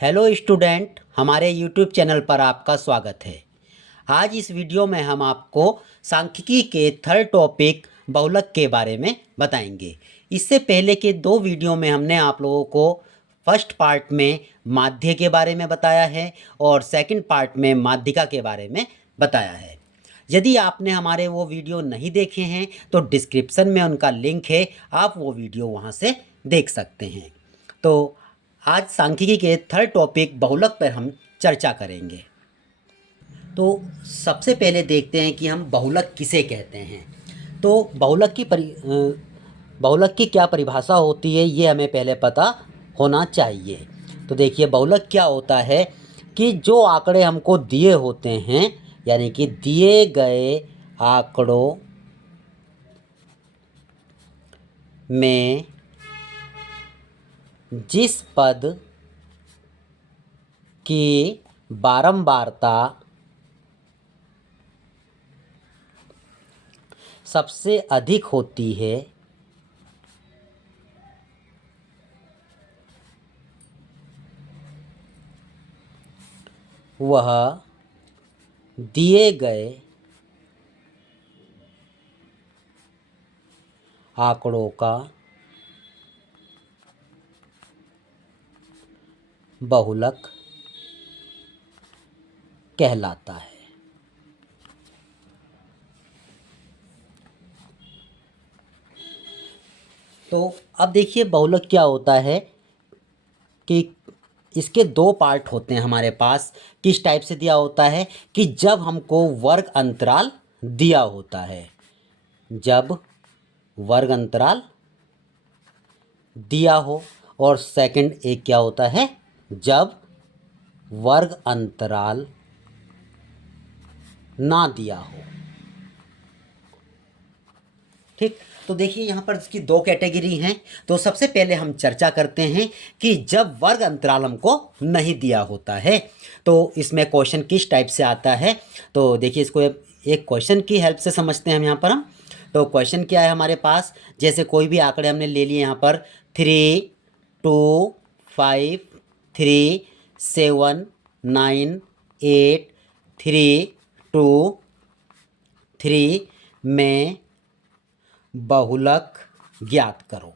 Hello student, हमारे YouTube channel पर आपका स्वागत है। आज इस वीडियो में हम आपको सांख्यिकी के थर्ड टॉपिक बहुलक के बारे में बताएंगे। इससे पहले के दो वीडियो में हमने आप लोगों को फर्स्ट पार्ट में माध्य के बारे में बताया है और सेकंड पार्ट में माध्यिका के बारे में बताया है। यदि आपने हमारे वो वीडियो नहीं देखे हैं तो डिस्क्रिप्शन में उनका लिंक है, आप वो वीडियो वहाँ से देख सकते हैं। तो आज सांख्यिकी के थर्ड टॉपिक बहुलक पर हम चर्चा करेंगे। तो सबसे पहले देखते हैं कि हम बहुलक किसे कहते हैं। तो बहुलक की क्या परिभाषा होती है, ये हमें पहले पता होना चाहिए। तो देखिए, बहुलक क्या होता है कि जो आंकड़े हमको दिए होते हैं, यानी कि दिए गए आंकड़ों में जिस पद की बारंबारता सबसे अधिक होती है वह दिए गए आंकड़ों का बहुलक कहलाता है। तो अब देखिए, बहुलक क्या होता है कि इसके दो पार्ट होते हैं हमारे पास। किस टाइप से दिया होता है कि जब हमको वर्ग अंतराल दिया होता है, जब वर्ग अंतराल दिया हो, और सेकंड एक क्या होता है, जब वर्ग अंतराल ना दिया हो। ठीक, तो देखिए यहाँ पर इसकी दो कैटेगरी हैं। तो सबसे पहले हम चर्चा करते हैं कि जब वर्ग अंतराल हमको नहीं दिया होता है तो इसमें क्वेश्चन किस टाइप से आता है। तो देखिए, इसको एक क्वेश्चन की हेल्प से समझते हैं हम यहाँ पर। हम तो क्वेश्चन क्या है हमारे पास, जैसे कोई भी आंकड़े हमने ले लिए यहाँ पर 3, 2, 5, 3, 7, 9, 8, 3, 2, 3 में बहुलक ज्ञात करो।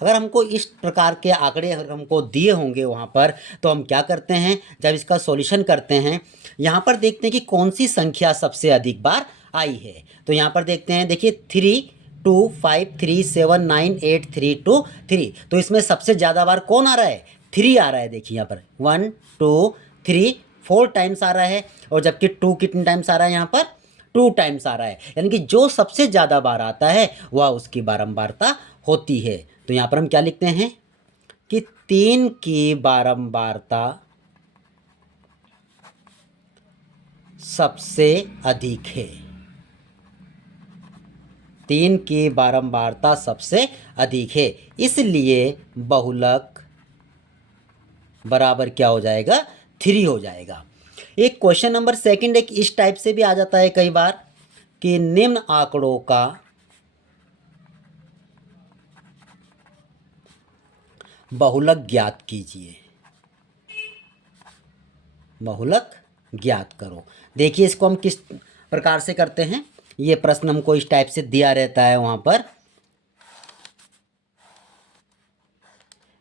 अगर हमको इस प्रकार के आंकड़े अगर हमको दिए होंगे वहाँ पर, तो हम क्या करते हैं, जब इसका सॉल्यूशन करते हैं, यहाँ पर देखते हैं कि कौन सी संख्या सबसे अधिक बार आई है। तो यहाँ पर देखते हैं, देखिए 3, 2, 5, 3, 7, 9, 8, 3, 2, 3। तो इसमें सबसे ज़्यादा बार कौन आ रहा है, 3 आ रहा है। देखिए यहाँ पर 1, 2, 3, 4 टाइम्स आ रहा है, और जबकि 2 कितने टाइम्स आ रहा है, यहाँ पर 2 टाइम्स आ रहा है। यानी कि जो सबसे ज़्यादा बार आता है वह उसकी बारंबारता होती है। तो यहाँ पर हम क्या लिखते हैं कि 3 की बारंबारता सबसे अधिक है। 3 की बारंबारता सबसे अधिक है, इसलिए बहुलक बराबर क्या हो जाएगा, 3 हो जाएगा। एक क्वेश्चन नंबर सेकंड एक इस टाइप से भी आ जाता है कई बार कि निम्न आंकड़ों का बहुलक ज्ञात कीजिए, बहुलक ज्ञात करो। देखिए, इसको हम किस प्रकार से करते हैं। ये प्रश्न हमको इस टाइप से दिया रहता है वहाँ पर।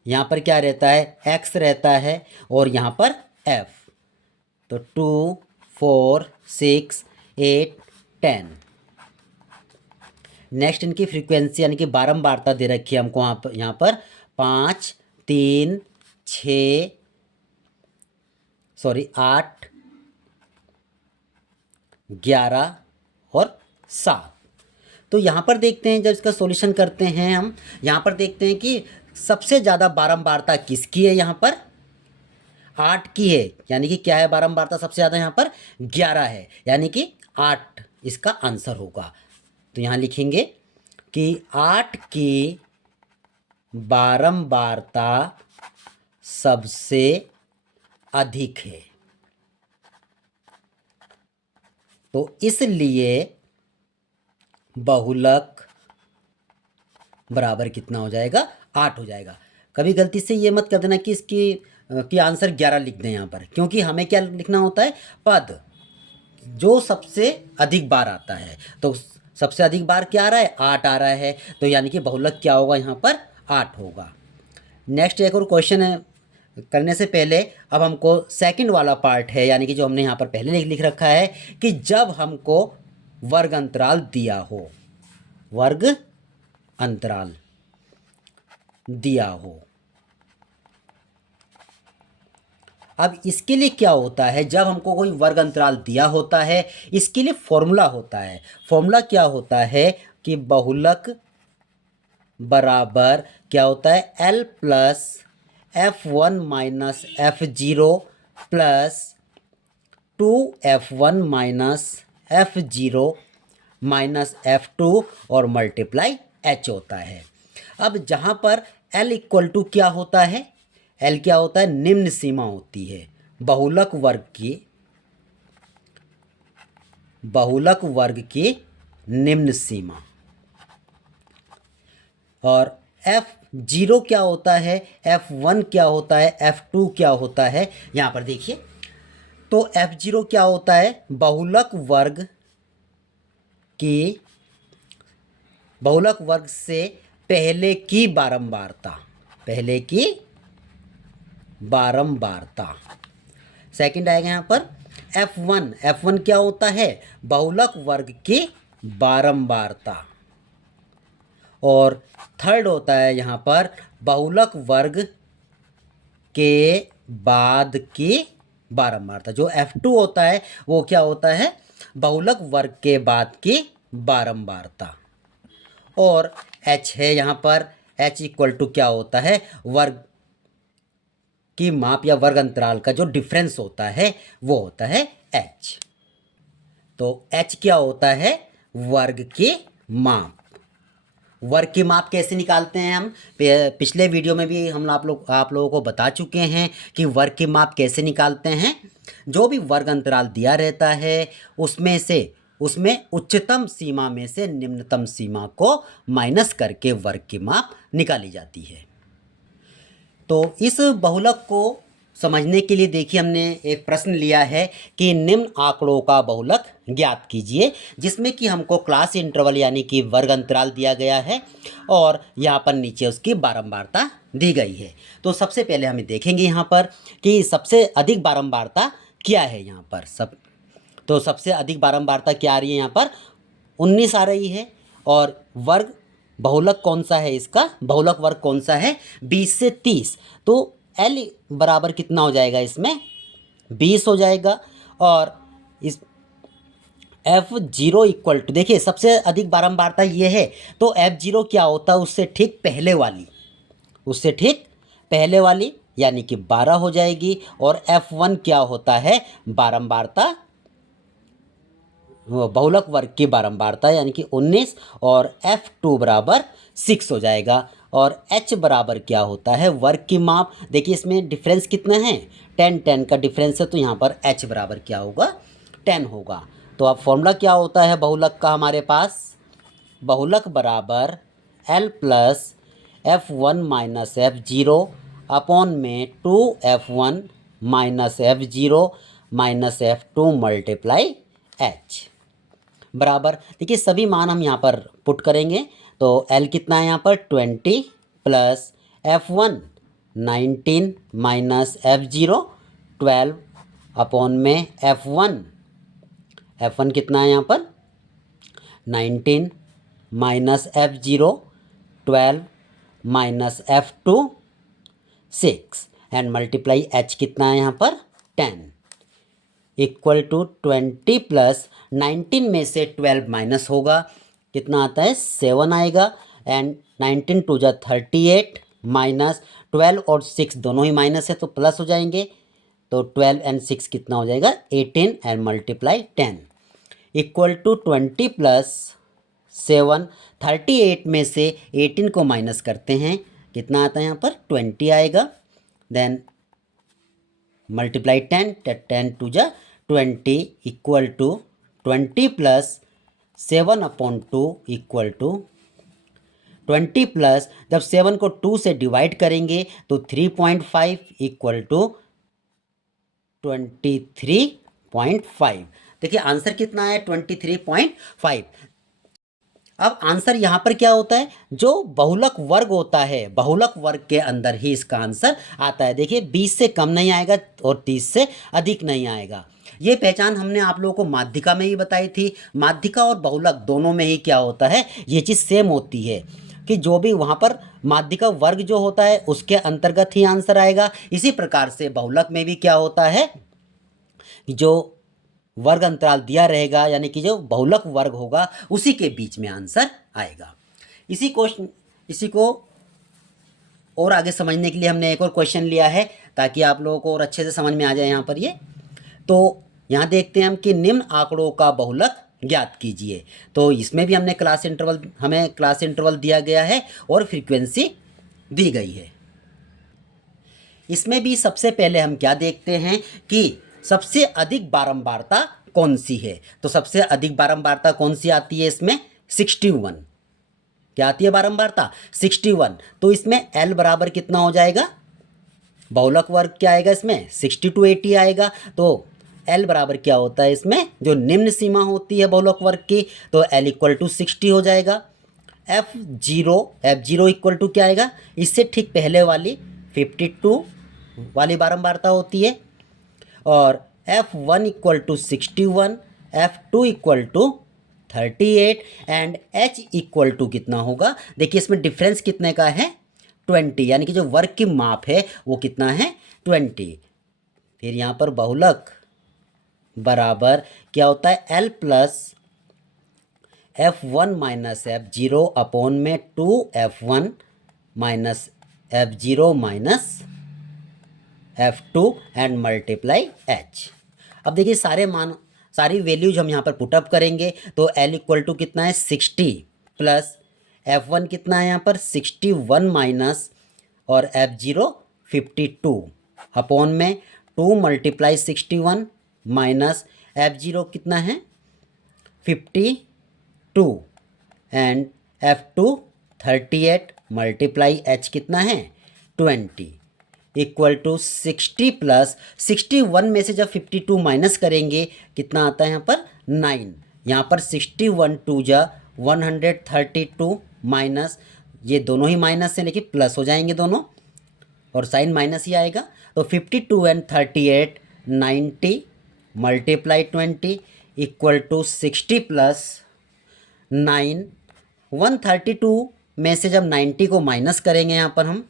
यहाँ पर क्या रहता है, x रहता है, और यहाँ पर f। तो 2, 4, 6, 8, 10। नेक्स्ट इनकी फ्रीक्वेंसी यानी कि बारंबारता दे रखी है हमको यहाँ पर 5, 3, 6, सॉरी 8, 11 और 7। तो यहाँ पर देखते हैं, जब इसका सॉल्यूशन करते हैं हम, यहाँ पर देखते हैं कि सबसे ज़्यादा बारंबारता किसकी है, यहाँ पर 8 की है। यानी कि क्या है, बारंबारता सबसे ज़्यादा यहाँ पर 11 है, यानी कि 8 इसका आंसर होगा। तो यहाँ लिखेंगे कि 8 की बारंबारता सबसे अधिक है, तो इसलिए बहुलक बराबर कितना हो जाएगा, 8 हो जाएगा। कभी गलती से ये मत कर देना कि इसकी कि आंसर 11 लिख दें यहाँ पर, क्योंकि हमें क्या लिखना होता है, पद जो सबसे अधिक बार आता है। तो सबसे अधिक बार क्या आ रहा है, 8 आ रहा है, तो यानी कि बहुलक क्या होगा यहाँ पर, 8 होगा। नेक्स्ट एक और क्वेश्चन है करने से पहले अब हमको सेकंड वाला पार्ट है, यानी कि जो हमने यहाँ पर पहले लिख रखा है कि जब हमको वर्ग अंतराल दिया हो, वर्ग अंतराल दिया हो। अब इसके लिए क्या होता है, जब हमको कोई वर्ग अंतराल दिया होता है, इसके लिए फॉर्मूला होता है। फॉर्मूला क्या होता है कि बहुलक बराबर क्या होता है, L plus F1 minus F0 plus 2F1 minus F0 minus F2 और मल्टीप्लाई H होता है। अब जहाँ पर L इक्वल टू क्या होता है, L क्या होता है, निम्न सीमा होती है बहुलक वर्ग की निम्न सीमा। और F0 क्या होता है, F1 क्या होता है, F2 क्या होता है, यहाँ पर देखिए। तो F0 क्या होता है, बहुलक वर्ग से पहले की बारंबारता। सेकंड आएगा यहाँ पर F1 क्या होता है, बहुलक वर्ग की बारंबारता। और थर्ड होता है यहाँ पर बहुलक वर्ग के बाद की बारंबारता। जो F2 होता है वो क्या होता है, बहुलक वर्ग के बाद की बारंबारता। और H है यहाँ पर, H इक्वल टू क्या होता है, वर्ग की माप या वर्ग अंतराल का जो डिफरेंस होता है वो होता है H। तो H क्या होता है, वर्ग की माप। वर्ग की माप कैसे निकालते हैं हम, पिछले वीडियो में भी हम आप लोगों को बता चुके हैं कि वर्ग की माप कैसे निकालते हैं। जो भी वर्ग अंतराल दिया रहता है उसमें उच्चतम सीमा में से निम्नतम सीमा को माइनस करके वर्ग की माप निकाली जाती है। तो इस बहुलक को समझने के लिए देखिए हमने एक प्रश्न लिया है कि निम्न आंकड़ों का बहुलक ज्ञात कीजिए, जिसमें कि हमको क्लास इंटरवल यानी कि वर्ग अंतराल दिया गया है और यहाँ पर नीचे उसकी बारंबारता दी गई है। तो सबसे पहले हमें देखेंगे यहाँ पर कि सबसे अधिक बारंबारता क्या है यहाँ पर। तो सबसे अधिक बारंबारता क्या आ रही है यहाँ पर, 19 आ रही है। और वर्ग बहुलक कौन सा है, इसका बहुलक वर्ग कौन सा है, 20 से 30। तो L बराबर कितना हो जाएगा, इसमें 20 हो जाएगा। और इस F0 इक्वल टू, देखिए सबसे अधिक बारंबारता ये है, तो F0 क्या होता है, उससे ठीक पहले वाली यानी कि 12 हो जाएगी। और F1 क्या होता है, बारंबारता बहुलक वर्ग की बारंबारता यानी कि 19। और F2 बराबर 6 हो जाएगा। और H बराबर क्या होता है, वर्ग की माप। देखिए इसमें डिफरेंस कितना है, 10 का डिफरेंस है, तो यहाँ पर H बराबर क्या होगा, 10 होगा। तो अब फॉर्मूला क्या होता है बहुलक का हमारे पास, बहुलक बराबर L plus F1 minus F0 upon में 2F1 minus F0 minus F2 multiply H बराबर। देखिए सभी मान हम यहाँ पर पुट करेंगे। तो L कितना है यहाँ पर, 20 plus F1 19 minus F0 12 upon में F1 कितना है यहाँ पर, 19 minus F0 12 minus F2 6 and multiply H कितना है यहाँ पर, 10 इक्वल टू 20 प्लस 19 में से 12 माइनस होगा, कितना आता है, 7 आएगा। एंड 19 टू जा 38 माइनस 12 और 6 दोनों ही माइनस है तो प्लस हो जाएंगे। तो 12 एंड 6 कितना हो जाएगा, 18 and multiply 10 equal to 20 plus 7। 38 में से 18 को माइनस करते हैं, कितना आता है यहाँ पर, 20 आएगा। देन मल्टीप्लाई 10 टू जा 20 equal to 20 plus 7 upon 2 equal to 20 plus जब 7 को 2 से डिवाइड करेंगे तो 3.5 इक्वल टू 23.5। देखिए आंसर कितना है 23.5। अब आंसर यहाँ पर क्या होता है, जो बहुलक वर्ग होता है बहुलक वर्ग के अंदर ही इसका आंसर आता है। देखिए 20 से कम नहीं आएगा और 30 से अधिक नहीं आएगा। ये पहचान हमने आप लोगों को माध्यिका में ही बताई थी। माध्यिका और बहुलक दोनों में ही क्या होता है, ये चीज़ सेम होती है कि जो भी वहाँ पर माध्यिका वर्ग जो होता है उसके अंतर्गत ही आंसर आएगा। इसी प्रकार से बहुलक में भी क्या होता है, जो वर्ग अंतराल दिया रहेगा यानी कि जो बहुलक वर्ग होगा उसी के बीच में आंसर आएगा। इसी को और आगे समझने के लिए हमने एक और क्वेश्चन लिया है ताकि आप लोगों को और अच्छे से समझ में आ जाए यहाँ पर ये। तो यहाँ देखते हैं हम कि निम्न आंकड़ों का बहुलक ज्ञात कीजिए। तो इसमें भी हमें क्लास इंटरवल दिया गया है और फ्रीक्वेंसी दी गई है। इसमें भी सबसे पहले हम क्या देखते हैं कि सबसे अधिक बारंबारता कौन सी है। तो सबसे अधिक बारंबारता कौन सी आती है इसमें, 61। क्या आती है बारंबारता, 61। तो इसमें L बराबर कितना हो जाएगा, बहुलक वर्ग क्या आएगा इसमें 60 to 80 आएगा। तो L बराबर क्या होता है इसमें, जो निम्न सीमा होती है बहुलक वर्ग की, तो L इक्वल टू 60 हो जाएगा। F0 इक्वल टू क्या आएगा, इससे ठीक पहले वाली 52 वाली बारंबारता होती है। और F1 equal to 61, F2 equal to 38 and H equal to कितना होगा, देखिए इसमें डिफरेंस कितने का है 20, यानी कि जो वर्ग की माप है वो कितना है 20। फिर यहाँ पर बहुलक बराबर क्या होता है L plus F1 minus F0 upon में 2F1 minus F0 minus F2 and multiply H। अब देखिए सारी वैल्यूज हम यहाँ पर पुटअप करेंगे। तो L इक्वल टू कितना है 60 प्लस F1 कितना है यहाँ पर 61 माइनस और F0 52 अपॉन में 2 मल्टीप्लाई 61 माइनस F0 कितना है 52 एंड F2 38 मल्टीप्लाई H कितना है 20 इक्वल टू 60 प्लस 61 में से जब 52 माइनस करेंगे कितना आता है यहाँ पर 9। यहाँ पर 61 2 जा 132 माइनस, ये दोनों ही माइनस हैं लेकिन प्लस हो जाएंगे दोनों और साइन माइनस ही आएगा। तो 52 and 38 90 multiply 20 equal to 60 plus 9। 132 में से जब 90 को माइनस करेंगे यहाँ पर हम,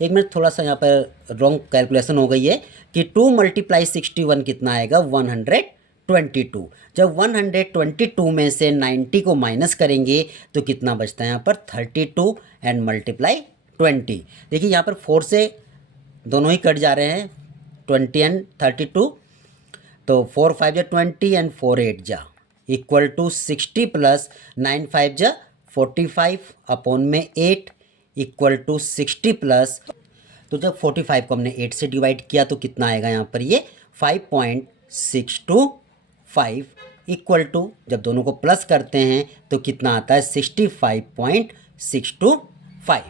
एक मिनट थोड़ा सा यहाँ पर रॉन्ग कैलकुलेशन हो गई है कि 2 मल्टीप्लाई 61 कितना आएगा 122। जब 122 में से 90 को माइनस करेंगे तो कितना बचता है यहाँ पर 32 एंड मल्टीप्लाई 20। देखिए यहाँ पर 4 से दोनों ही कट जा रहे हैं 20 एंड 32। तो 4 5 जा 20 एंड 4 8 जा इक्वल टू 60 प्लस 9 5 जा 45 अपॉन में 8 इक्वल टू 60 प्लस, तो जब 45 को हमने 8 से डिवाइड किया तो कितना आएगा यहाँ पर ये 5.625 इक्वल टू, जब दोनों को प्लस करते हैं तो कितना आता है 65.625।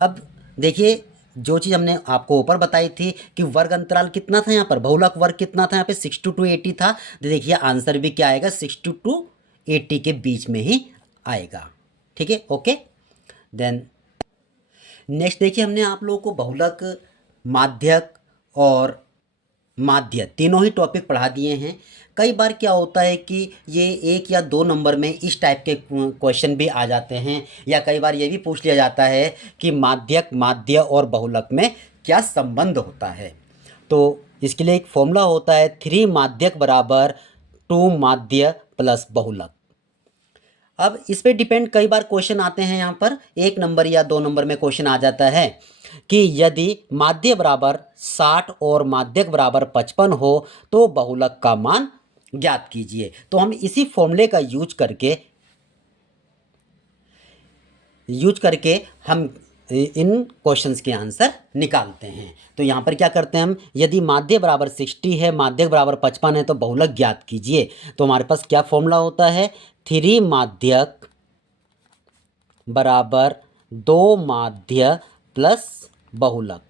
अब देखिए जो चीज़ हमने आपको ऊपर बताई थी कि वर्ग अंतराल कितना था यहाँ पर, बहुलक वर्ग कितना था यहाँ पे 60 to 80 था। तो देखिए आंसर भी क्या आएगा 60 to 80 के बीच में ही आएगा। ठीक है, ओके। देन नेक्स्ट देखिए हमने आप लोगों को बहुलक, माध्यक और माध्य तीनों ही टॉपिक पढ़ा दिए हैं। कई बार क्या होता है कि ये 1 या 2 नंबर में इस टाइप के क्वेश्चन भी आ जाते हैं, या कई बार ये भी पूछ लिया जाता है कि माध्यक, माध्य और बहुलक में क्या संबंध होता है। तो इसके लिए एक फॉर्मूला होता है 3 माध्यक बराबर 2 माध्य प्लस बहुलक। अब इस पे डिपेंड कई बार क्वेश्चन आते हैं, यहाँ पर 1 नंबर या 2 नंबर में क्वेश्चन आ जाता है कि यदि माध्य बराबर 60 और माध्यक बराबर 55 हो तो बहुलक का मान ज्ञात कीजिए। तो हम इसी फॉर्मूले का यूज करके हम इन क्वेश्चंस के आंसर निकालते हैं। तो यहाँ पर क्या करते हैं हम, यदि माध्य बराबर 60 है, माध्यक बराबर 55 है तो बहुलक ज्ञात कीजिए। तो हमारे पास क्या फॉर्मूला होता है 3 माध्यक बराबर 2 माध्य प्लस बहुलक।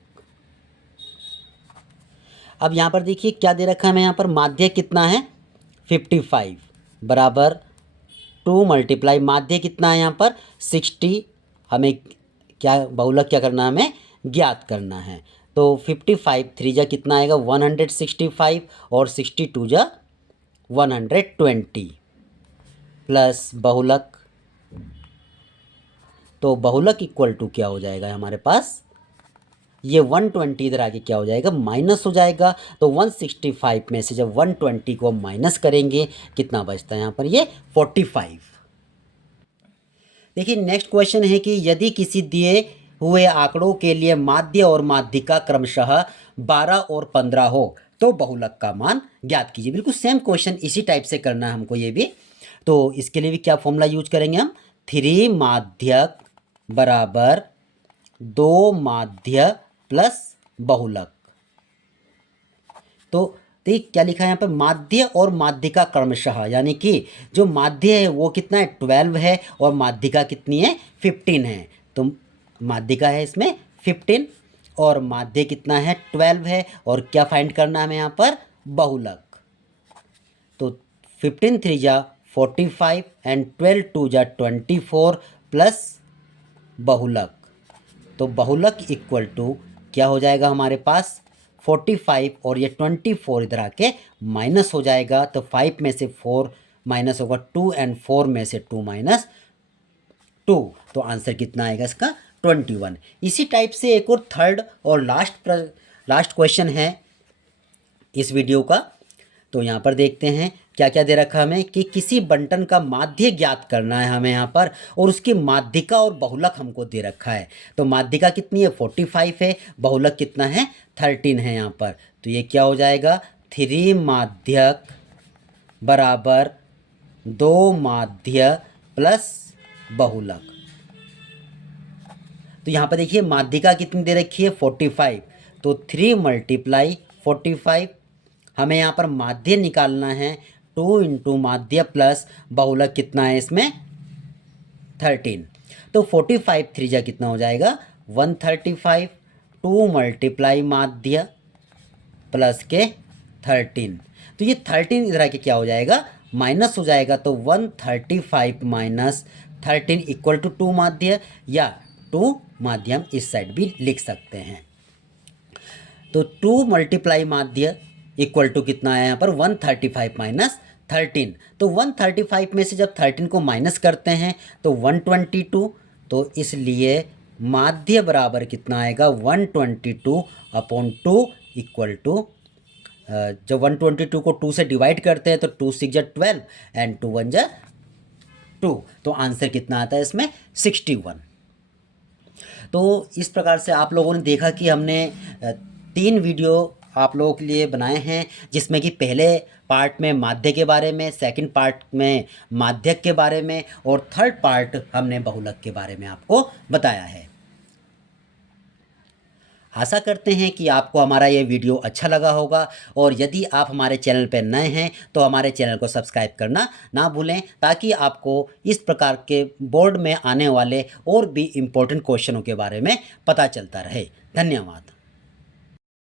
अब यहाँ पर देखिए क्या दे रखा है हमें, यहाँ पर माध्य कितना है 55 बराबर 2 मल्टीप्लाई माध्य कितना है यहाँ पर 60, हमें क्या बहुलक क्या करना है, हमें ज्ञात करना है। तो 55 3 जा कितना आएगा 165 और 62 जा 120 प्लस बहुलक। तो बहुलक इक्वल टू क्या हो जाएगा हमारे पास, ये 120 इधर आके क्या हो जाएगा माइनस हो जाएगा। तो 165 में से जब 120 को माइनस करेंगे कितना बचता है यहाँ पर, ये 45। देखिए नेक्स्ट क्वेश्चन है कि यदि किसी दिए हुए आंकड़ों के लिए माध्य और माध्यिका क्रमशः 12 और 15 हो तो बहुलक का मान ज्ञात कीजिए। बिल्कुल सेम क्वेश्चन इसी टाइप से करना है हमको ये भी। तो इसके लिए भी क्या फॉर्मूला यूज करेंगे हम, 3 माध्यक बराबर 2 माध्य प्लस बहुलक। तो देख क्या लिखा है यहाँ पर, माध्य और माध्यिका क्रमशः, यानी कि जो माध्य है वो कितना है 12 है और माध्यिका कितनी है 15 है। तो माध्यिका है इसमें 15 और माध्य कितना है 12 है, और क्या फाइंड करना है हमें यहाँ पर बहुलक। तो 15 3 जा 45 एंड 12 2 जा 24 प्लस बहुलक। तो बहुलक इक्वल टू क्या हो जाएगा हमारे पास 45 और ये 24 इधर आके माइनस हो जाएगा। तो 5 में से 4 माइनस होगा 2 एंड 4 में से 2 माइनस 2, तो आंसर कितना आएगा इसका 21। इसी टाइप से एक और थर्ड और लास्ट क्वेश्चन है इस वीडियो का। तो यहाँ पर देखते हैं क्या क्या दे रखा हमें कि किसी बंटन का माध्य ज्ञात करना है हमें यहाँ पर, और उसकी माध्यिका और बहुलक हमको दे रखा है। तो माध्यिका कितनी है 45 है, बहुलक कितना है 13 है यहाँ पर। तो ये क्या हो जाएगा 3 माध्यक बराबर 2 माध्य प्लस बहुलक। तो यहाँ पर देखिए माध्यिका कितनी दे रखी है 45, तो 3 मल्टीप्लाई 45, हमें यहाँ पर माध्य निकालना है 2 इंटू माध्य प्लस बहुलक कितना है इसमें 13। तो 45 3 जा कितना हो जाएगा 135, 2 मल्टीप्लाई माध्य प्लस के 13। तो ये 13 इधर आके क्या हो जाएगा माइनस हो जाएगा। तो 135 माइनस 13 इक्वल टू 2 माध्य, या 2 माध्य हम इस साइड भी लिख सकते हैं। तो 2 मल्टीप्लाई माध्य इक्वल टू कितना है यहाँ पर 135 माइनस 13। तो 135 में से जब 13 को माइनस करते हैं तो 122, तो इसलिए माध्य बराबर कितना आएगा 122 अपॉन 2 इक्वल टू, जब 122 को 2 से डिवाइड करते हैं तो 2 6 जा 12 एंड 2 1 जा 2, तो आंसर कितना आता है इसमें 61। तो इस प्रकार से आप लोगों ने देखा कि हमने 3 वीडियो आप लोगों के लिए बनाए हैं, जिसमें कि पहले पार्ट में माध्य के बारे में, सेकंड पार्ट में माध्यक के बारे में, और थर्ड पार्ट हमने बहुलक के बारे में आपको बताया है। आशा करते हैं कि आपको हमारा ये वीडियो अच्छा लगा होगा, और यदि आप हमारे चैनल पर नए हैं तो हमारे चैनल को सब्सक्राइब करना ना भूलें, ताकि आपको इस प्रकार के बोर्ड में आने वाले और भी इम्पोर्टेंट क्वेश्चनों के बारे में पता चलता रहे। धन्यवाद।